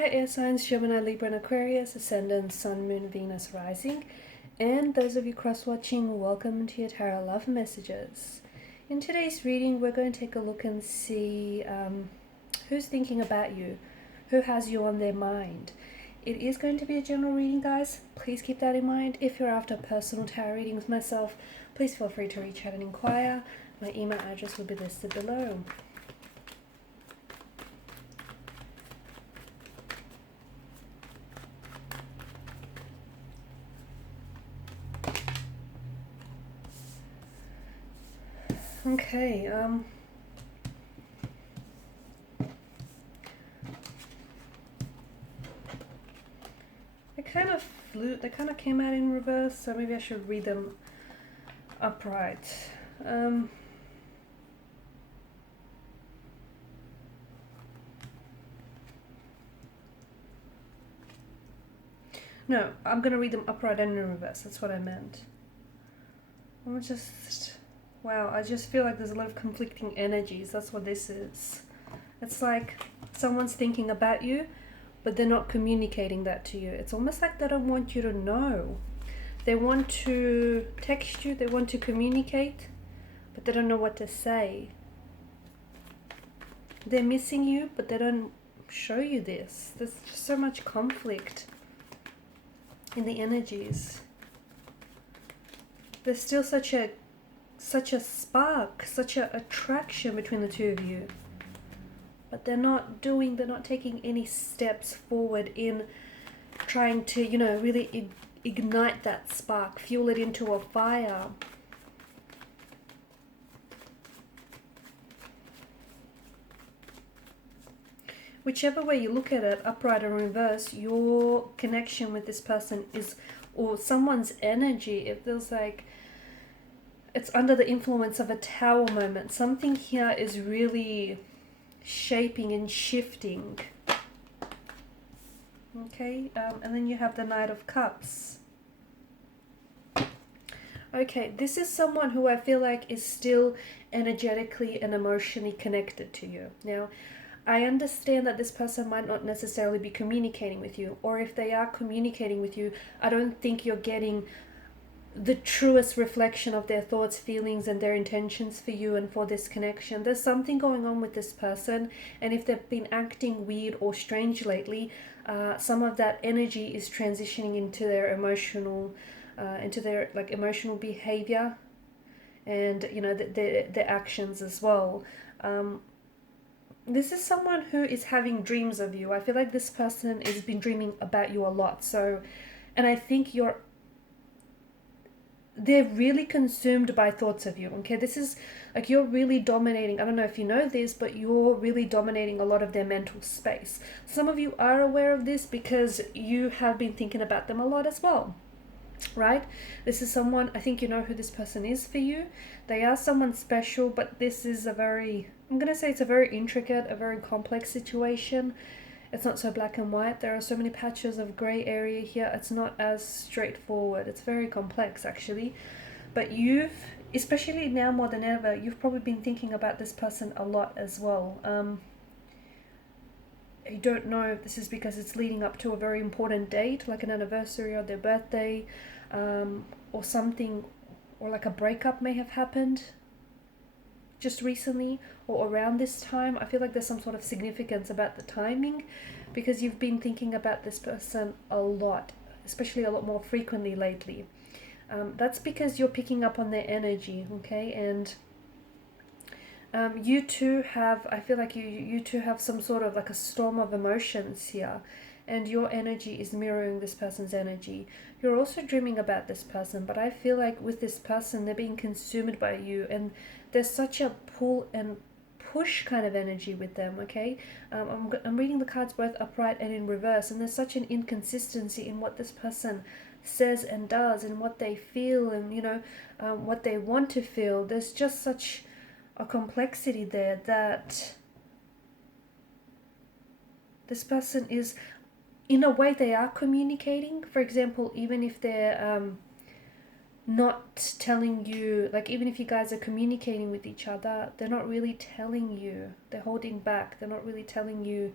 Hi air signs, Gemini, Libra and Aquarius, Ascendant, Sun, Moon, Venus, Rising. And those of you cross-watching, welcome to your Tarot Love Messages. In today's reading, we're going to take a look and see who's thinking about you, who has you on their mind. It is going to be a general reading, guys. Please keep that in mind. If you're after personal tarot reading with myself, please feel free to reach out and inquire. My email address will be listed below. Okay, they kind of came out in reverse, so maybe I should read them upright. No, I'm gonna read them upright and in reverse, that's what I meant. Wow, I just feel like there's a lot of conflicting energies. That's what this is. It's like someone's thinking about you, but they're not communicating that to you. It's almost like they don't want you to know. They want to text you, they want to communicate, but they don't know what to say. They're missing you, but they don't show you this. There's so much conflict in the energies. There's still such a spark, such an attraction between the two of you. But they're not taking any steps forward in trying to, really ignite that spark, fuel it into a fire. Whichever way you look at it, upright or reverse, your connection with this person is, or someone's energy, it feels like it's under the influence of a tower moment. Something here is really shaping and shifting. Okay, and then you have the Knight of Cups. Okay, this is someone who I feel like is still energetically and emotionally connected to you. Now, I understand that this person might not necessarily be communicating with you, or if they are communicating with you, I don't think you're getting the truest reflection of their thoughts, feelings, and their intentions for you and for this connection. There's something going on with this person, and if they've been acting weird or strange lately, some of that energy is transitioning into their emotional behavior, and their actions as well. This is someone who is having dreams of you. I feel like this person has been dreaming about you a lot. So, and I think they're really consumed by thoughts of you. Okay, this is like you're really dominating. I don't know if you know this, but you're really dominating a lot of their mental space. Some of you are aware of this because you have been thinking about them a lot as well, right? This is someone, I think you know who this person is for you. They are someone special, but this is I'm gonna say it's a very intricate, a very complex situation. It's not so black and white. There are so many patches of gray area here. It's not as straightforward. It's very complex, actually. But especially now more than ever, you've probably been thinking about this person a lot as well. I don't know if this is because it's leading up to a very important date, like an anniversary or their birthday, or something, or like a breakup may have happened just recently or around this time. I feel like there's some sort of significance about the timing, because you've been thinking about this person a lot, especially a lot more frequently lately. That's because you're picking up on their energy, okay? And you two have, I feel like you two have some sort of like a storm of emotions here, and your energy is mirroring this person's energy. You're also dreaming about this person, but I feel like with this person, they're being consumed by you, and there's such a pull and push kind of energy with them, okay? I'm reading the cards both upright and in reverse, and there's such an inconsistency in what this person says and does, and what they feel, and what they want to feel. There's just such a complexity there that this person is, in a way, they are communicating. For example, even if they're not telling you, like even if you guys are communicating with each other, they're not really telling you. They're holding back. They're not really telling you,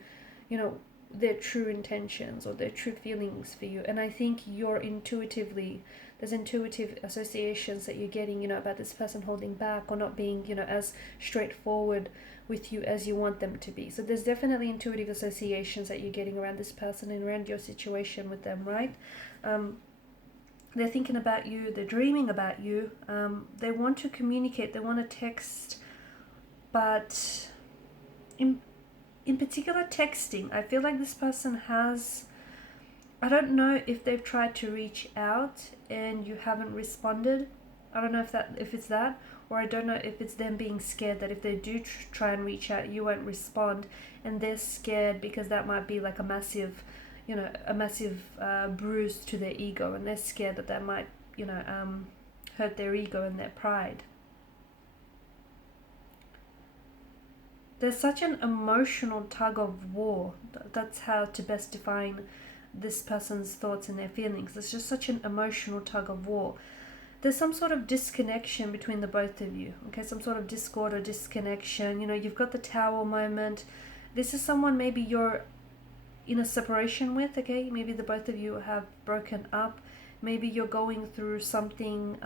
their true intentions or their true feelings for you. And I think there's intuitive associations that you're getting, about this person holding back or not being, as straightforward with you as you want them to be. So there's definitely intuitive associations that you're getting around this person and around your situation with them, right? They're thinking about you, they're dreaming about you, they want to communicate, they want to text, but in particular texting, I feel like this person has, I don't know if they've tried to reach out and you haven't responded. I don't know if it's that, or I don't know if it's them being scared that if they do try and reach out, you won't respond, and they're scared because that might be like a massive bruise to their ego, and they're scared that might, hurt their ego and their pride. There's such an emotional tug of war. That's how to best define this person's thoughts and their feelings. There's just such an emotional tug of war. There's some sort of disconnection between the both of you, okay? Some sort of discord or disconnection. You've got the Tower moment. This is someone maybe you're in a separation with, okay? Maybe the both of you have broken up. Maybe you're going through something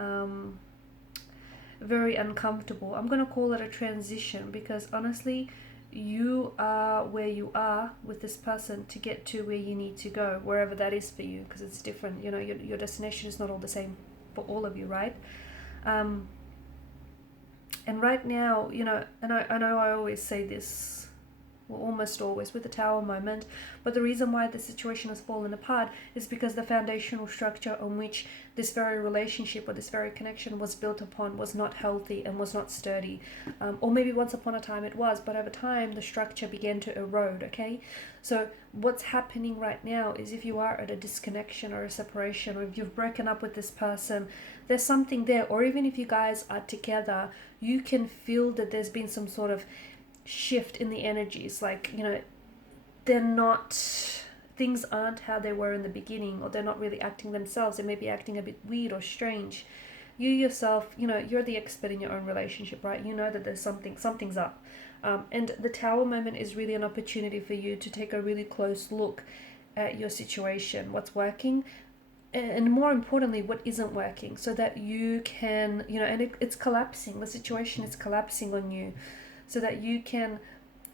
very uncomfortable. I'm going to call it a transition, because honestly, you are where you are with this person to get to where you need to go, wherever that is for you, because it's different. Your destination is not all the same for all of you, right? And right now, and I know I always say this, well, almost always with the Tower moment, but the reason why the situation has fallen apart is because the foundational structure on which this very relationship or this very connection was built upon was not healthy and was not sturdy. Or maybe once upon a time it was, but over time the structure began to erode, okay? So what's happening right now is, if you are at a disconnection or a separation, or if you've broken up with this person, there's something there. Or even if you guys are together, you can feel that there's been some sort of shift in the energies, like things aren't how they were in the beginning, or they're not really acting themselves. They may be acting a bit weird or strange. You yourself, you're the expert in your own relationship, right? You know that there's something's up, and the Tower moment is really an opportunity for you to take a really close look at your situation, what's working, and more importantly, what isn't working, so that you can, and it's collapsing, the situation is collapsing on you, so that you can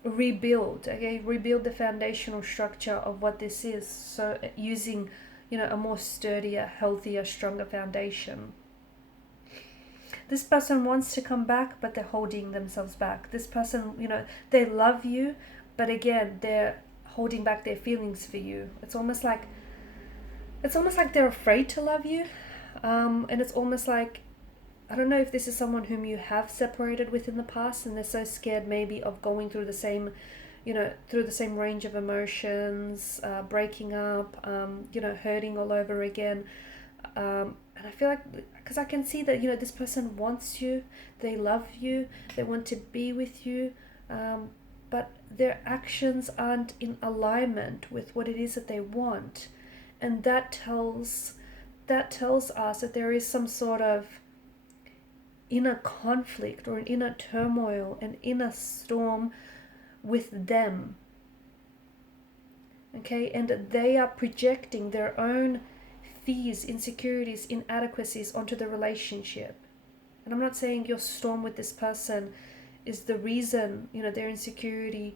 rebuild the foundational structure of what this is. So using, a more sturdier, healthier, stronger foundation. This person wants to come back, but they're holding themselves back. This person, they love you, but again, they're holding back their feelings for you. It's almost like they're afraid to love you. And it's almost like, I don't know if this is someone whom you have separated with in the past, and they're so scared maybe of going through the same, through the same range of emotions, breaking up, hurting all over again. And I feel like, because I can see that, this person wants you, they love you, they want to be with you, but their actions aren't in alignment with what it is that they want. And that tells us that there is some sort of inner conflict or an inner turmoil, an inner storm with them, okay? And they are projecting their own fears, insecurities, inadequacies onto the relationship. And I'm not saying your storm with this person is the reason, their insecurity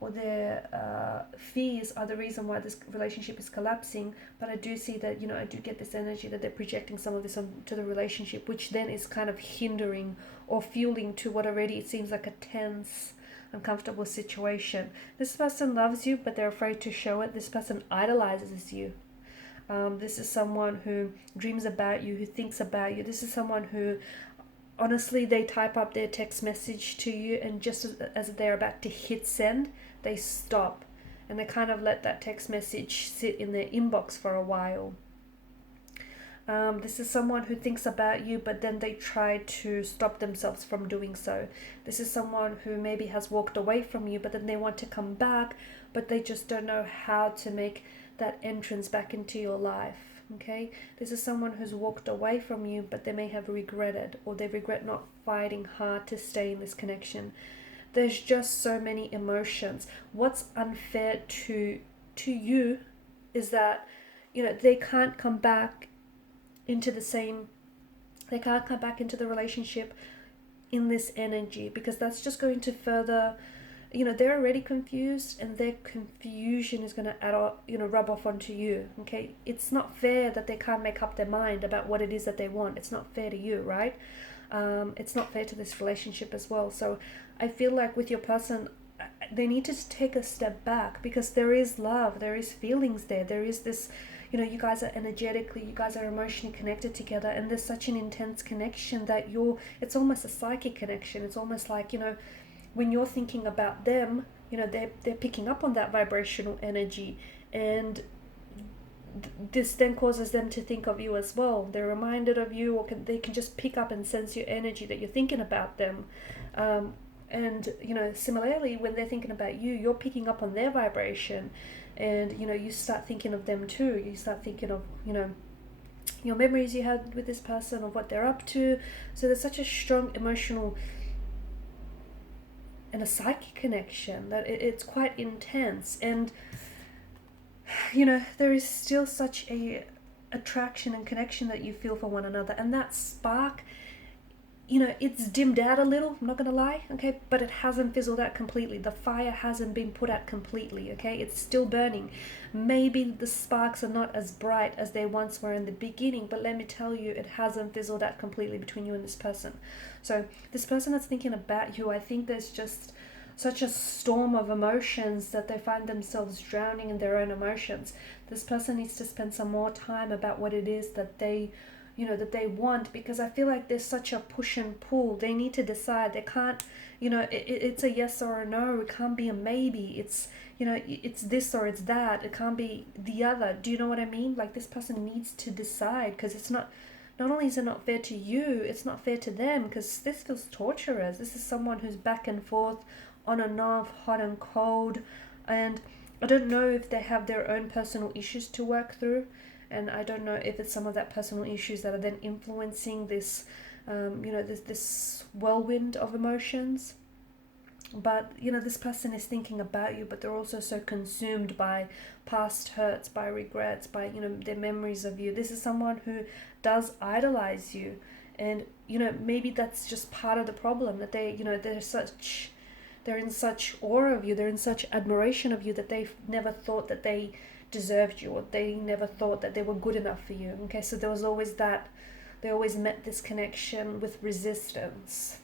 or their fears are the reason why this relationship is collapsing, but I do see that, I do get this energy that they're projecting some of this onto the relationship, which then is kind of hindering or fueling to what already it seems like a tense, uncomfortable situation. This person loves you, but they're afraid to show it. This person idolizes you. This is someone who dreams about you, who thinks about you. This is someone who, honestly, they type up their text message to you, and just as they're about to hit send, they stop and they kind of let that text message sit in their inbox for a while. This is someone who thinks about you, but then they try to stop themselves from doing so. This is someone who maybe has walked away from you, but then they want to come back, but they just don't know how to make that entrance back into your life. Okay, this is someone who's walked away from you, but they may have regretted, or they regret not fighting hard to stay in this connection. There's just so many emotions. What's unfair to to you is that, you know, they can't come back into the same, they can't come back into the relationship in this energy, because that's just going to further, you know, they're already confused, and their confusion is going to add up, you know, rub off onto you. Okay, it's not fair that they can't make up their mind about what it is that they want. It's not fair to you, right? It's not fair to this relationship as well. So I feel like with your person, they need to take a step back, because there is love, there is feelings there, there is this, you know, you guys are energetically, you guys are emotionally connected together, and there's such an intense connection that it's almost a psychic connection. It's almost like, you know, when you're thinking about them, you know, they're picking up on that vibrational energy, and this then causes them to think of you as well. They're reminded of you, or they can just pick up and sense your energy, that you're thinking about them. And, you know, similarly, when they're thinking about you, you're picking up on their vibration, and, you know, you start thinking of them too. You start thinking of, you know, your memories you had with this person, of what they're up to. So there's such a strong emotional and a psychic connection that it's quite intense. And, you know, there is still such a attraction and connection that you feel for one another, and that spark, you know, it's dimmed out a little, I'm not gonna lie, okay, but it hasn't fizzled out completely. The fire hasn't been put out completely, okay, it's still burning. Maybe the sparks are not as bright as they once were in the beginning, but let me tell you, it hasn't fizzled out completely between you and this person. So this person that's thinking about you, I think there's just such a storm of emotions that they find themselves drowning in their own emotions. This person needs to spend some more time about what it is that they, you know, that they want, because I feel like there's such a push and pull. They need to decide. They can't, you know, it's a yes or a no. It can't be a maybe. It's, you know, it's this or it's that. It can't be the other. Do you know what I mean? Like, this person needs to decide, because it's not only is it not fair to you, it's not fair to them, because this feels torturous. This is someone who's back and forth, on and off, hot and cold, and I don't know if they have their own personal issues to work through, and I don't know if it's some of that personal issues that are then influencing this, you know, this whirlwind of emotions. But, you know, this person is thinking about you, but they're also so consumed by past hurts, by regrets, by, you know, their memories of you. This is someone who does idolize you, and, you know, maybe that's just part of the problem, that they, you know, they're in such awe of you, they're in such admiration of you, that they've never thought that they deserved you, or they never thought that they were good enough for you. Okay, so there was always that, they always met this connection with resistance.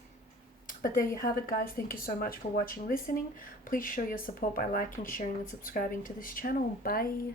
But there you have it, guys. Thank you so much for watching, listening. Please show your support by liking, sharing, and subscribing to this channel. Bye.